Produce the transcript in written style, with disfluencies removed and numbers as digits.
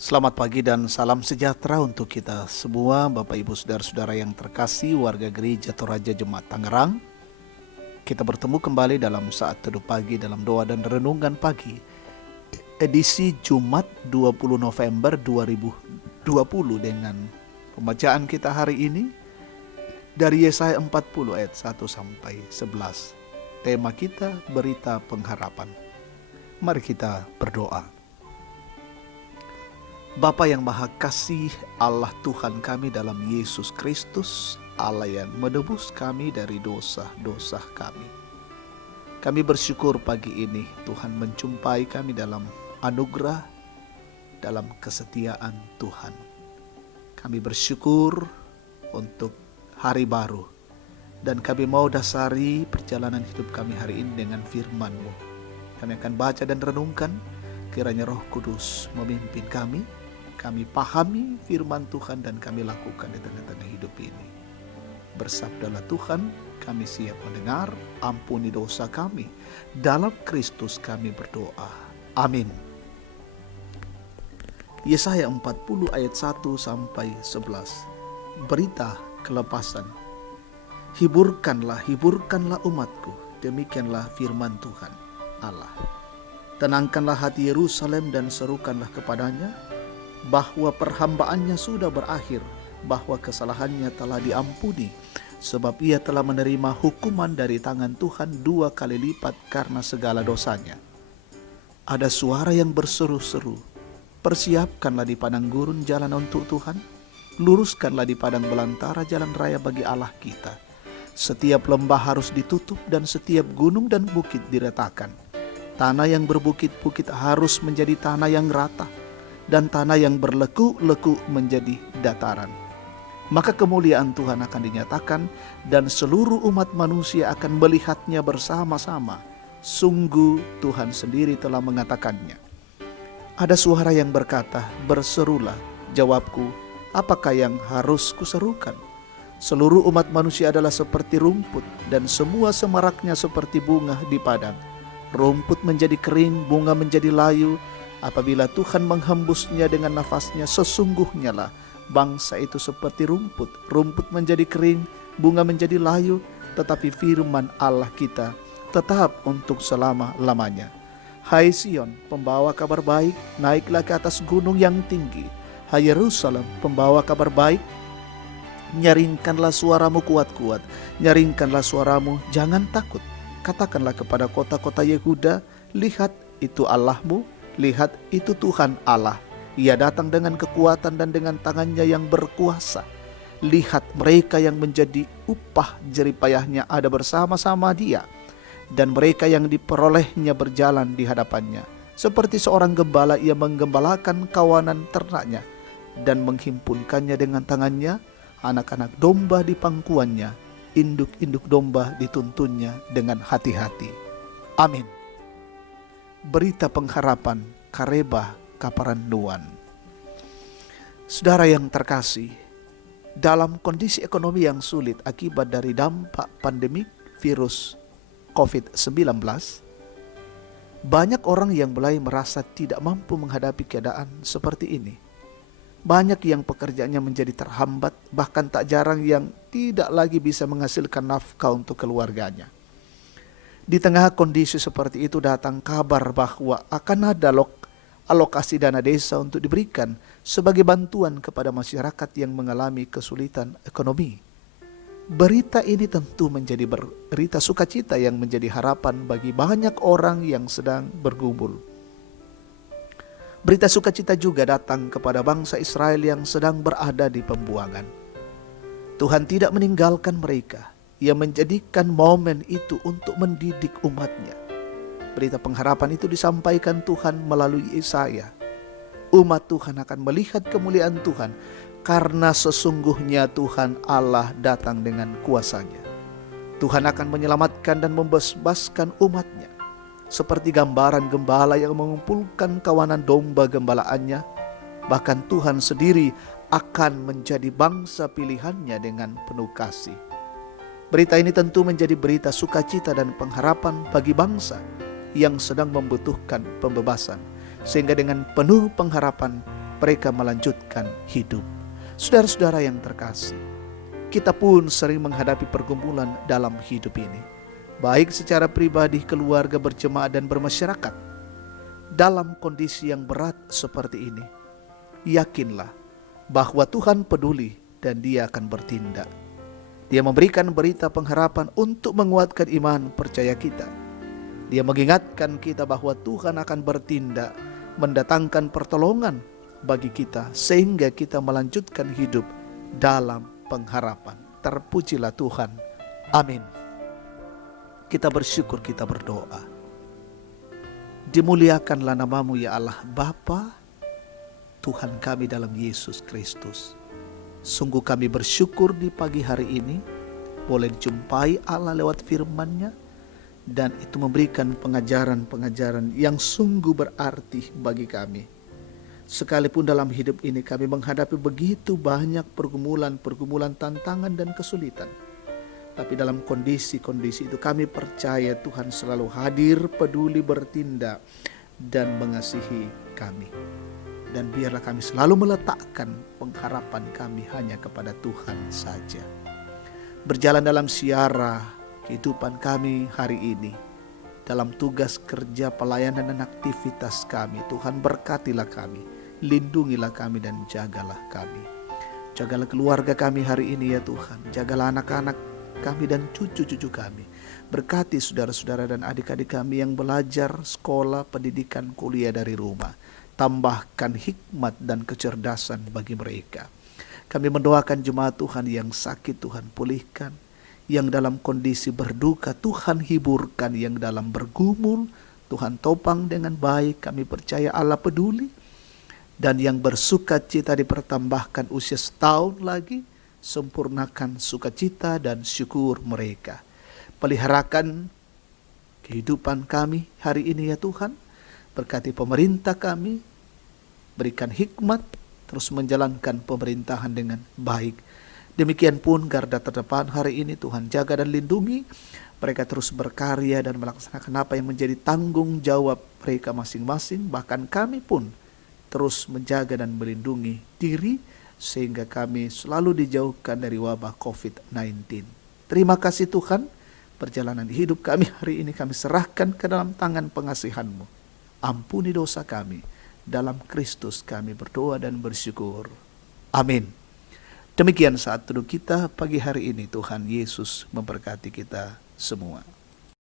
Selamat pagi dan salam sejahtera untuk kita semua, Bapak Ibu Saudara-saudara yang terkasih, warga Gereja Toraja Jemaat Tangerang. Kita bertemu kembali dalam saat teduh pagi dalam doa dan renungan pagi, edisi Jumat 20 November 2020 dengan pembacaan kita hari ini dari Yesaya 40 ayat 1 sampai 11. Tema kita berita pengharapan. Mari kita berdoa. Bapa yang Maha Kasih, Allah Tuhan kami dalam Yesus Kristus, Allah yang menebus kami dari dosa-dosa kami. Kami bersyukur pagi ini Tuhan menjumpai kami dalam anugerah, dalam kesetiaan Tuhan. Kami bersyukur untuk hari baru, dan kami mau dasari perjalanan hidup kami hari ini dengan firman-Mu. Kami akan baca dan renungkan, kiranya Roh Kudus memimpin kami pahami firman Tuhan dan kami lakukan di tengah-tengah hidup ini. Bersabdalah Tuhan, kami siap mendengar, ampuni dosa kami. Dalam Kristus kami berdoa. Amin. Yesaya 40 ayat 1 sampai 11. Berita kelepasan. Hiburkanlah umatku, demikianlah firman Tuhan Allah. Tenangkanlah hati Yerusalem dan serukanlah kepadanya, bahwa perhambaannya sudah berakhir, bahwa kesalahannya telah diampuni, sebab ia telah menerima hukuman dari tangan Tuhan 2 kali lipat karena segala dosanya. Ada suara yang berseru-seru, persiapkanlah di padang gurun jalan untuk Tuhan, luruskanlah di padang belantara jalan raya bagi Allah kita. Setiap lembah harus ditutup dan setiap gunung dan bukit diratakan. Tanah yang berbukit-bukit harus menjadi tanah yang rata, dan tanah yang berleku-leku menjadi dataran. Maka kemuliaan Tuhan akan dinyatakan, dan seluruh umat manusia akan melihatnya bersama-sama. Sungguh Tuhan sendiri telah mengatakannya. Ada suara yang berkata, berserulah. Jawabku, apakah yang harus kuserukan? Seluruh umat manusia adalah seperti rumput, dan semua semaraknya seperti bunga di padang. Rumput menjadi kering, bunga menjadi layu. Apabila Tuhan menghembusnya dengan nafasnya, sesungguhnya lah bangsa itu seperti rumput. Rumput menjadi kering, bunga menjadi layu, tetapi firman Allah kita tetap untuk selama-lamanya. Hai Sion, pembawa kabar baik, naiklah ke atas gunung yang tinggi. Hai Yerusalem, pembawa kabar baik, nyaringkanlah suaramu kuat-kuat. Nyaringkanlah suaramu, jangan takut. Katakanlah kepada kota-kota Yehuda, lihat itu Allahmu. Lihat, itu Tuhan Allah. Ia datang dengan kekuatan dan dengan tangannya yang berkuasa. Lihat, mereka yang menjadi upah jeripayahnya ada bersama-sama Dia, dan mereka yang diperolehnya berjalan di hadapannya. Seperti seorang gembala, ia menggembalakan kawanan ternaknya dan menghimpunkannya dengan tangannya. Anak-anak domba di pangkuannya, induk-induk domba dituntunnya dengan hati-hati. Amin. Berita pengharapan, Karebah Kaparanduan. Saudara yang terkasih, dalam kondisi ekonomi yang sulit akibat dari dampak pandemi virus COVID-19, banyak orang yang mulai merasa tidak mampu menghadapi keadaan seperti ini. Banyak yang pekerjaannya menjadi terhambat, bahkan tak jarang yang tidak lagi bisa menghasilkan nafkah untuk keluarganya. Di tengah kondisi seperti itu datang kabar bahwa akan ada alokasi dana desa untuk diberikan sebagai bantuan kepada masyarakat yang mengalami kesulitan ekonomi. Berita ini tentu menjadi berita sukacita yang menjadi harapan bagi banyak orang yang sedang bergumul. Berita sukacita juga datang kepada bangsa Israel yang sedang berada di pembuangan. Tuhan tidak meninggalkan mereka. Ia menjadikan momen itu untuk mendidik umatnya. Berita pengharapan itu disampaikan Tuhan melalui Yesaya. Umat Tuhan akan melihat kemuliaan Tuhan, karena sesungguhnya Tuhan Allah datang dengan kuasanya. Tuhan akan menyelamatkan dan membebaskan umatnya. Seperti gambaran gembala yang mengumpulkan kawanan domba gembalaannya, bahkan Tuhan sendiri akan menjadi bangsa pilihannya dengan penuh kasih. Berita ini tentu menjadi berita sukacita dan pengharapan bagi bangsa yang sedang membutuhkan pembebasan. Sehingga dengan penuh pengharapan mereka melanjutkan hidup. Saudara-saudara yang terkasih, kita pun sering menghadapi pergumulan dalam hidup ini, baik secara pribadi, keluarga, berjemaat, dan bermasyarakat. Dalam kondisi yang berat seperti ini, yakinlah bahwa Tuhan peduli dan Dia akan bertindak. Dia memberikan berita pengharapan untuk menguatkan iman percaya kita. Dia mengingatkan kita bahwa Tuhan akan bertindak, mendatangkan pertolongan bagi kita, sehingga kita melanjutkan hidup dalam pengharapan. Terpujilah Tuhan. Amin. Kita bersyukur, kita berdoa. Dimuliakanlah nama-Mu ya Allah Bapa, Tuhan kami dalam Yesus Kristus. Sungguh kami bersyukur di pagi hari ini boleh jumpai Allah lewat firman-Nya, dan itu memberikan pengajaran-pengajaran yang sungguh berarti bagi kami. Sekalipun dalam hidup ini kami menghadapi begitu banyak pergumulan-pergumulan, tantangan dan kesulitan, tapi dalam kondisi-kondisi itu kami percaya Tuhan selalu hadir, peduli, bertindak, dan mengasihi kami. Dan biarlah kami selalu meletakkan pengharapan kami hanya kepada Tuhan saja. Berjalan dalam siara kehidupan kami hari ini, dalam tugas kerja, pelayanan, dan aktivitas kami, Tuhan berkatilah kami, lindungilah kami, dan jagalah kami. Jagalah keluarga kami hari ini ya Tuhan, jagalah anak-anak kami dan cucu-cucu kami. Berkati saudara-saudara dan adik-adik kami yang belajar sekolah, pendidikan, kuliah dari rumah. Tambahkan hikmat dan kecerdasan bagi mereka. Kami mendoakan jemaat Tuhan yang sakit, Tuhan pulihkan. Yang dalam kondisi berduka, Tuhan hiburkan. Yang dalam bergumul, Tuhan topang dengan baik. Kami percaya Allah peduli. Dan yang bersukacita dipertambahkan usia setahun lagi, sempurnakan sukacita dan syukur mereka. Peliharakan kehidupan kami hari ini ya Tuhan. Berkati pemerintah kami, berikan hikmat, terus menjalankan pemerintahan dengan baik. Demikian pun garda terdepan hari ini, Tuhan jaga dan lindungi. Mereka terus berkarya dan melaksanakan apa yang menjadi tanggung jawab mereka masing-masing. Bahkan kami pun terus menjaga dan melindungi diri, sehingga kami selalu dijauhkan dari wabah COVID-19. Terima kasih Tuhan, perjalanan hidup kami hari ini kami serahkan ke dalam tangan pengasihan-Mu. Ampuni dosa kami. Dalam Kristus kami berdoa dan bersyukur. Amin. Demikian saat teduh kita pagi hari ini. Tuhan Yesus memberkati kita semua.